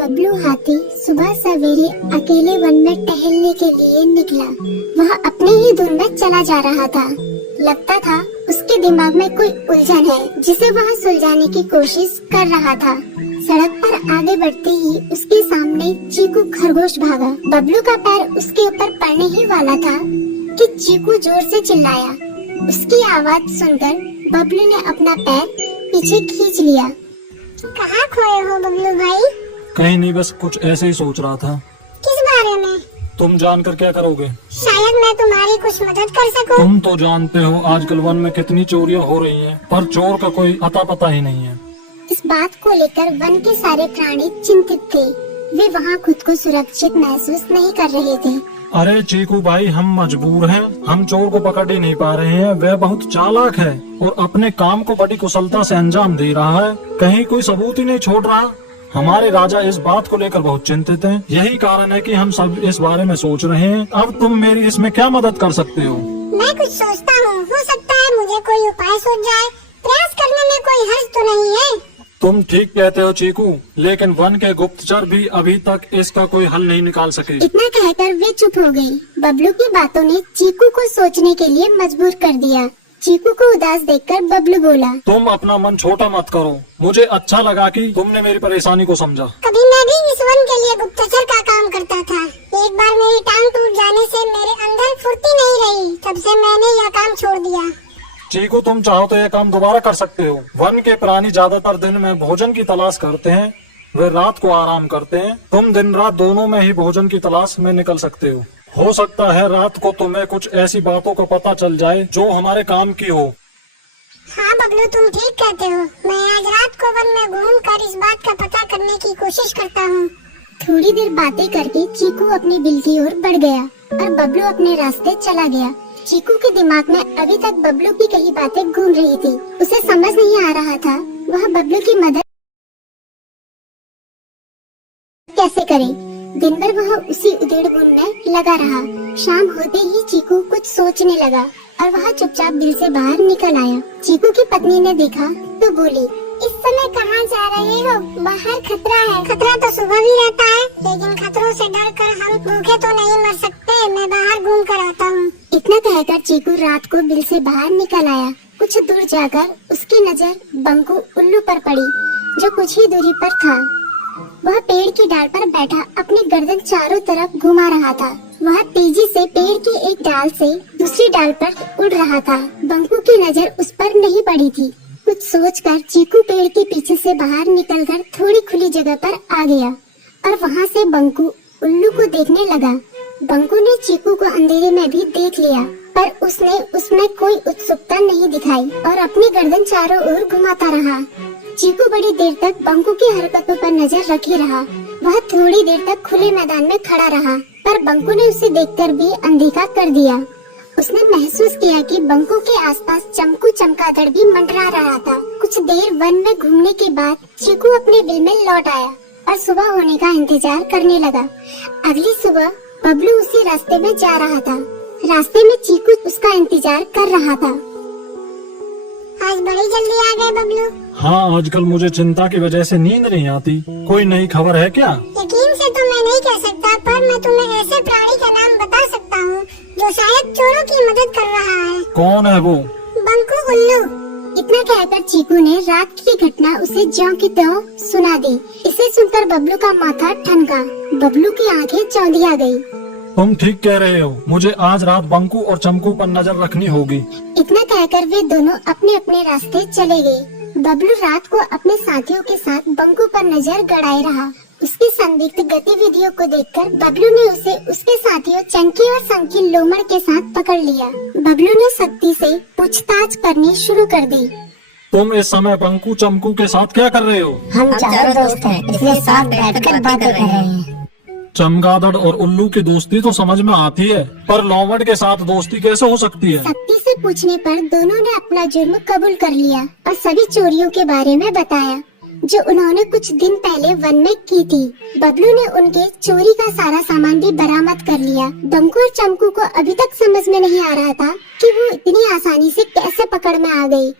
बबलू हाथी सुबह सवेरे अकेले वन में टहलने के लिए निकला। वह अपने ही धुन में चला जा रहा था। लगता था उसके दिमाग में कोई उलझन है जिसे वह सुलझाने की कोशिश कर रहा था। सड़क पर आगे बढ़ते ही उसके सामने चीकू खरगोश भागा। बबलू का पैर उसके ऊपर पड़ने ही वाला था कि चीकू जोर से चिल्लाया। उसकी आवाज सुनकर बबलू ने अपना पैर पीछे खींच लिया। कहाँ खोए हो बबलू भाई? कहीं नहीं, बस कुछ ऐसे ही सोच रहा था। किस बारे में? तुम जानकर क्या करोगे? शायद मैं तुम्हारी कुछ मदद कर सकूं। तुम तो जानते हो आजकल वन में कितनी चोरियां हो रही हैं, पर चोर का कोई अता पता ही नहीं है। इस बात को लेकर वन के सारे प्राणी चिंतित थे। वे वहाँ खुद को सुरक्षित महसूस नहीं कर रहे थे। अरे चीकू भाई, हम मजबूर हैं। हम चोर को पकड़ ही नहीं पा रहे हैं। वह बहुत चालाक है और अपने काम को बड़ी कुशलता से अंजाम दे रहा है। कहीं कोई सबूत ही नहीं छोड़ रहा। हमारे राजा इस बात को लेकर बहुत चिंतित हैं। यही कारण है कि हम सब इस बारे में सोच रहे हैं। अब तुम मेरी इसमें क्या मदद कर सकते हो? मैं कुछ सोचता हूँ, हो सकता है मुझे कोई उपाय सूझ जाए। प्रयास करने में कोई हर्ज तो नहीं है। तुम ठीक कहते हो चीकू, लेकिन वन के गुप्तचर भी अभी तक इसका कोई हल नहीं निकाल सके। इतना कहकर वे चुप हो गई। बबलू की बातों ने चीकू को सोचने के लिए मजबूर कर दिया। चीकू को उदास देखकर बबलू बोला, तुम अपना मन छोटा मत करो। मुझे अच्छा लगा कि तुमने मेरी परेशानी को समझा। कभी मैं भी इस वन के लिए गुप्तचर का काम करता था। एक बार मेरी टांग टूट जाने से मेरे अंदर फुर्ती नहीं रही। तब से मैंने यह काम छोड़ दिया। चीकू, तुम चाहो तो यह काम दोबारा कर सकते हो। वन के प्राणी ज्यादातर दिन में भोजन की तलाश करते हैं, वे रात को आराम करते हैं। तुम दिन रात दोनों में ही भोजन की तलाश में निकल सकते हो सकता है रात को तुम्हें कुछ ऐसी बातों का पता चल जाए जो हमारे काम की हो। हाँ बबलू, तुम ठीक कहते हो। मैं आज रात को वन में घूमकर इस बात का पता करने की कोशिश करता हूँ। थोड़ी देर बातें करके चीकू अपनी बिल की ओर बढ़ गया और बबलू अपने रास्ते चला गया। चीकू के दिमाग में अभी तक बबलू की कई बातें घूम रही थी। उसे समझ नहीं आ रहा था वह बबलू की मदद कैसे करे। दिन भर वह उसी उधेड़-बुन में लगा रहा। शाम होते ही चीकू कुछ सोचने लगा और वह चुपचाप बिल से बाहर निकल आया। चीकू की पत्नी ने देखा तो बोली, इस समय कहाँ जा रहे हो? बाहर खतरा है। खतरा तो सुबह भी रहता है, लेकिन खतरों से डरकर हम भूखे तो नहीं मर सकते। मैं बाहर घूम कर आता हूँ। इतना कहकर चीकू रात को बिल से बाहर निकल आया। कुछ दूर जाकर उसकी नजर बंकू उल्लू पर पड़ी, जो कुछ ही दूरी पर था। वह पेड़ की डाल पर बैठा अपनी गर्दन चारों तरफ घुमा रहा था। वह तेजी से पेड़ के एक डाल से दूसरी डाल पर उड़ रहा था। बंकू की नजर उस पर नहीं पड़ी थी। कुछ सोचकर चीकू पेड़ के पीछे से बाहर निकलकर थोड़ी खुली जगह पर आ गया और वहाँ से बंकू उल्लू को देखने लगा। बंकू ने चीकू को अंधेरे में भी देख लिया, पर उसने उसमें कोई उत्सुकता नहीं दिखाई और अपनी गर्दन चारों ओर घुमाता रहा। चीकू बड़ी देर तक बंकू की हरकतों पर नजर रखे रहा। वह थोड़ी देर तक खुले मैदान में खड़ा रहा, पर बंकू ने उसे देखकर भी अनदेखा कर दिया। उसने महसूस किया कि बंकू के आसपास चमकू चमगादड़ भी मंडरा रहा था। कुछ देर वन में घूमने के बाद चीकू अपने बिल में लौट आया और सुबह होने का इंतजार करने लगा। अगली सुबह बबलू उसी रास्ते में जा रहा था। रास्ते में चीकू उसका इंतजार कर रहा था। आज बड़ी जल्दी आ गए बबलू। हाँ, आजकल मुझे चिंता की वजह से नींद नहीं आती। कोई नई खबर है क्या? यकीन से तो मैं नहीं कह सकता, पर मैं तुम्हें ऐसे प्राणी का नाम बता सकता हूँ जो शायद चोरों की मदद कर रहा है। कौन है वो? बंकू उल्लू। इतना कहकर चीकू ने रात की घटना उसे ज्यों की त्यों सुना दी। इसे सुनकर बबलू का माथा ठनका। बबलू की आंखें चौंधिया गई। तुम ठीक कह रहे हो। मुझे आज रात बंकू और चमकू पर नजर रखनी होगी। इतना कहकर वे दोनों अपने अपने रास्ते चले गए। बबलू रात को अपने साथियों के साथ बंकू पर नजर गड़ाए रहा। उसकी संदिग्ध गतिविधियों को देखकर बबलू ने उसे उसके साथियों चंकी और संकी लोमड़ के साथ पकड़ लिया। बबलू ने सख्ती से पूछताछ करनी शुरू कर दी। तुम इस समय बंकू चमकू के साथ क्या कर रहे हो? हम चारों दोस्त हैं, इसलिए साथ बैठकर बातें कर रहे हैं। चमगादड़ और उल्लू की दोस्ती तो समझ में आती है, पर लोमड़ के साथ दोस्ती कैसे हो सकती है? सख्ती से पूछने पर दोनों ने अपना जुर्म कबूल कर लिया और सभी चोरियों के बारे में बताया जो उन्होंने कुछ दिन पहले वन में की थी। बबलू ने उनके चोरी का सारा सामान भी बरामद कर लिया। बंकू और चमकू को अभी तक समझ में नहीं आ रहा था कि वो इतनी आसानी से कैसे पकड़ में आ गई।